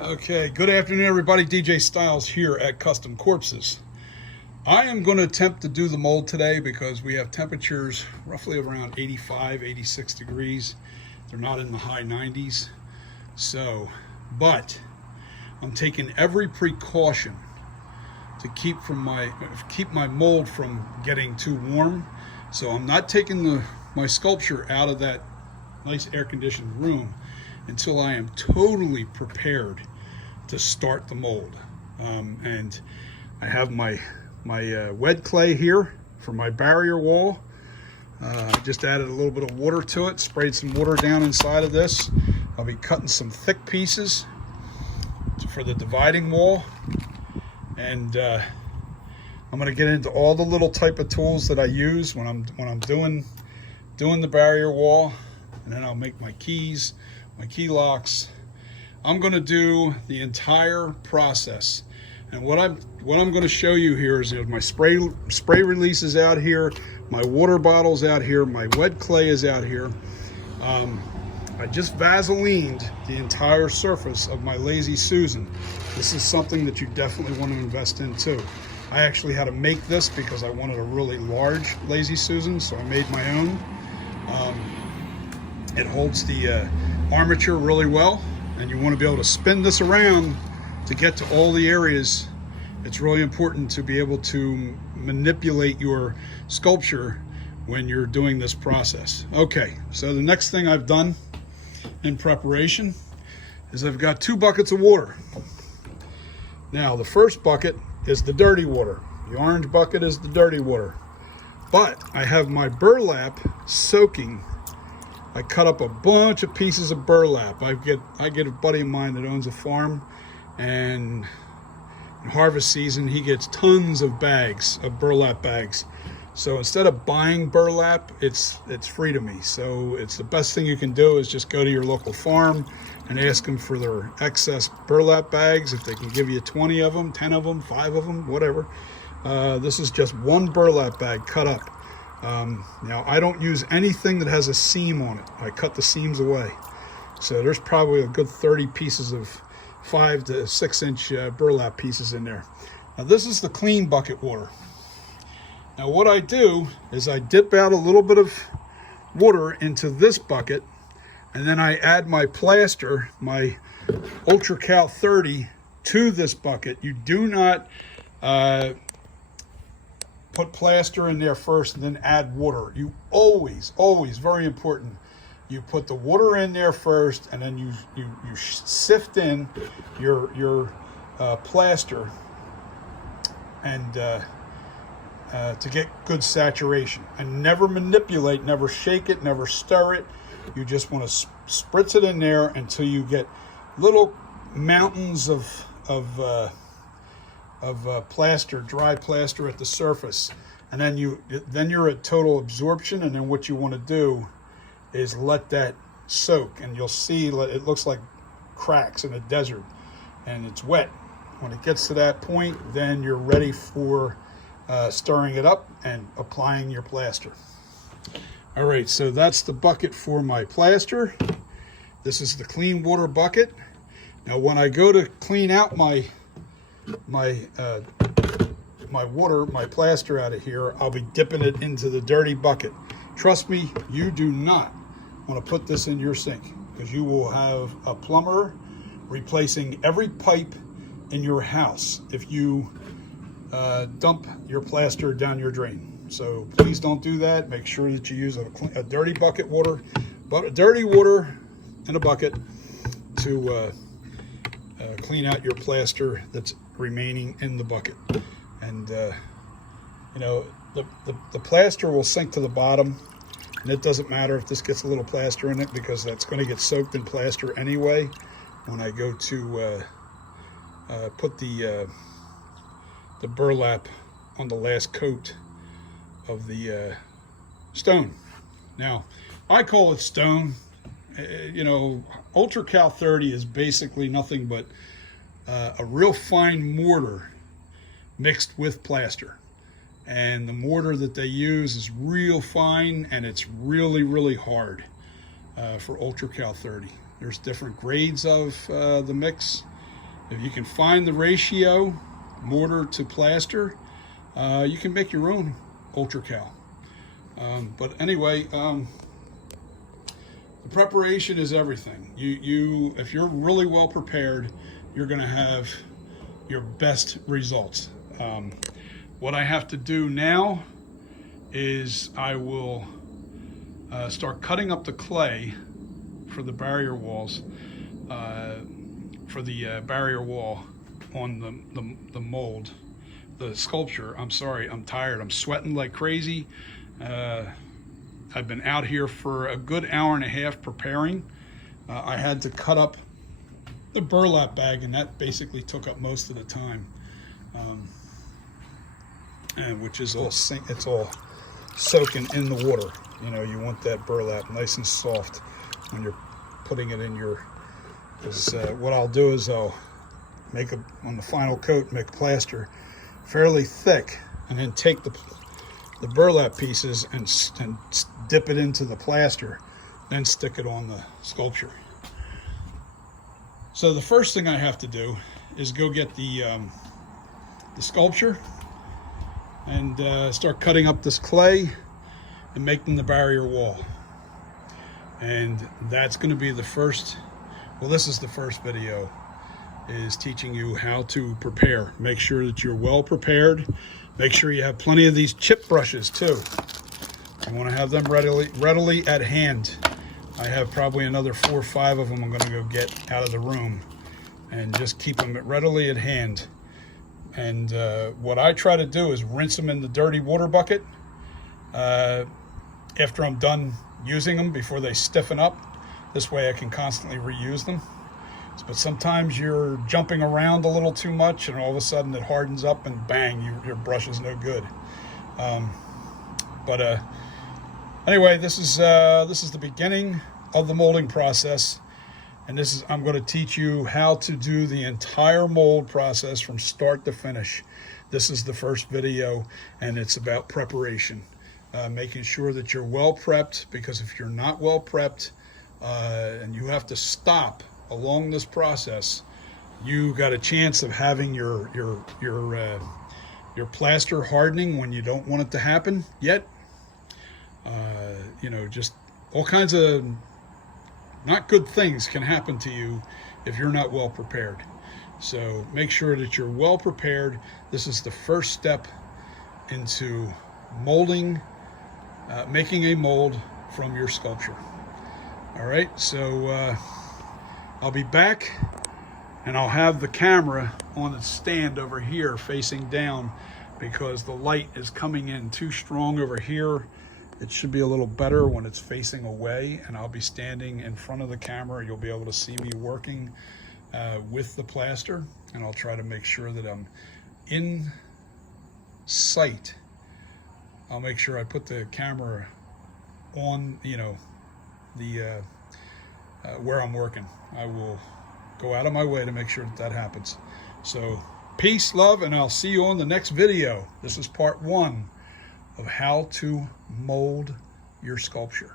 Okay, good afternoon everybody. DJ Styles here at Custom Corpses. I am going to attempt to do the mold today because we have temperatures roughly around 85, 86 degrees. They're not in the high 90s. But I'm taking every precaution to keep my mold from getting too warm. So I'm not taking my sculpture out of that nice air-conditioned room until I am totally prepared to start the mold. And I have my wet clay here for my barrier wall. I just added a little bit of water to it, sprayed some water down inside of this. I'll be cutting some thick pieces for the dividing wall, and I'm going to get into all the little type of tools that I use when I'm doing the barrier wall, and then I'll make my keys, my key locks. I'm going to do the entire process, and what I'm going to show you here is my spray releases out here, my water bottles out here, my wet clay is out here. I just Vaselined the entire surface of my Lazy Susan. This is something that you definitely want to invest in too. I actually had to make this because I wanted a really large Lazy Susan, so I made my own. It holds the armature really well, and you want to be able to spin this around to get to all the areas. It's really important to be able to manipulate your sculpture when you're doing this process. Okay, so the next thing I've done in preparation is I've got 2 buckets of water. Now the first bucket is the dirty water. The orange bucket is the dirty water. But I have my burlap soaking. I cut up a bunch of pieces of burlap. I get a buddy of mine that owns a farm, and in harvest season he gets tons of bags of burlap bags. So instead of buying burlap, it's free to me. So it's the best thing you can do is just go to your local farm and ask them for their excess burlap bags. If they can give you 20 of them, 10 of them, 5 of them, whatever. This is just 1 burlap bag cut up. Now I don't use anything that has a seam on it. I cut the seams away. So there's probably a good 30 pieces of 5 to 6 inch burlap pieces in there. Now this is the clean bucket water. Now what I do is I dip out a little bit of water into this bucket, and then I add my plaster, my Ultra Cal 30, to this bucket. You do not put plaster in there first and then add water. You always, very important, you put the water in there first, and then you sift in your plaster and to get good saturation. And never manipulate, never shake it, never stir it. You just want to spritz it in there until you get little mountains of plaster, dry plaster at the surface. And then you're at total absorption, and then what you want to do is let that soak, and you'll see it looks like cracks in a desert, and it's wet. When it gets to that point, then you're ready for stirring it up and applying your plaster. All right, so that's the bucket for my plaster. This is the clean water bucket. Now when I go to clean out my water, my plaster out of here, I'll be dipping it into the dirty bucket. Trust me, you do not want to put this in your sink, because you will have a plumber replacing every pipe in your house if you dump your plaster down your drain. So please don't do that. Make sure that you use a dirty bucket water, dirty water in a bucket to clean out your plaster that's remaining in the bucket. And you know, the plaster will sink to the bottom, and it doesn't matter if this gets a little plaster in it, because that's going to get soaked in plaster anyway when I go to put the burlap on the last coat of the stone. Now I call it stone. You know, Ultra Cal 30 is basically nothing but a real fine mortar mixed with plaster, and the mortar that they use is real fine, and it's really hard for Ultra Cal 30. There's different grades of the mix, If you can find the ratio, mortar to plaster, you can make your own ultra cal. But anyway, the preparation is everything. If you're really well prepared, you're going to have your best results. What I have to do now is I will start cutting up the clay for the barrier walls, for the barrier wall on the mold, the sculpture. I'm sorry, I'm tired. I'm sweating like crazy. I've been out here for a good hour and a half preparing. I had to cut up the burlap bag, and that basically took up most of the time. And which is all it's all soaking in the water. You know, you want that burlap nice and soft when you're putting it in your. Because what I'll do is I'll make on the final coat, make plaster fairly thick, and then take the burlap pieces and dip it into the plaster, then stick it on the sculpture. So the first thing I have to do is go get the sculpture and start cutting up this clay and making the barrier wall. And that's going to be the first, well, this is the first video, is teaching you how to prepare. Make sure that you're well prepared. Make sure you have plenty of these chip brushes too. You want to have them readily at hand. I have probably another 4 or 5 of them I'm going to go get out of the room, and just keep them readily at hand. And what I try to do is rinse them in the dirty water bucket after I'm done using them, before they stiffen up. This way I can constantly reuse them. But sometimes you're jumping around a little too much, and all of a sudden it hardens up, and bang, your brush is no good. Anyway, this is the beginning of the molding process. And I'm going to teach you how to do the entire mold process from start to finish. This is the first video, and it's about preparation. Making sure that you're well prepped, because if you're not well prepped and you have to stop along this process, you got a chance of having your plaster hardening when you don't want it to happen yet. You know, just all kinds of not good things can happen to you if you're not well prepared. So make sure that you're well prepared. This is the first step into molding, making a mold from your sculpture. All right, so I'll be back, and I'll have the camera on its stand over here facing down, because the light is coming in too strong over here. It should be a little better when it's facing away, and I'll be standing in front of the camera. You'll be able to see me working with the plaster, and I'll try to make sure that I'm in sight. I'll make sure I put the camera on, you know, the where I'm working. I will go out of my way to make sure that happens. So peace, love, and I'll see you on the next video. This is part 1 of how to mold your sculpture.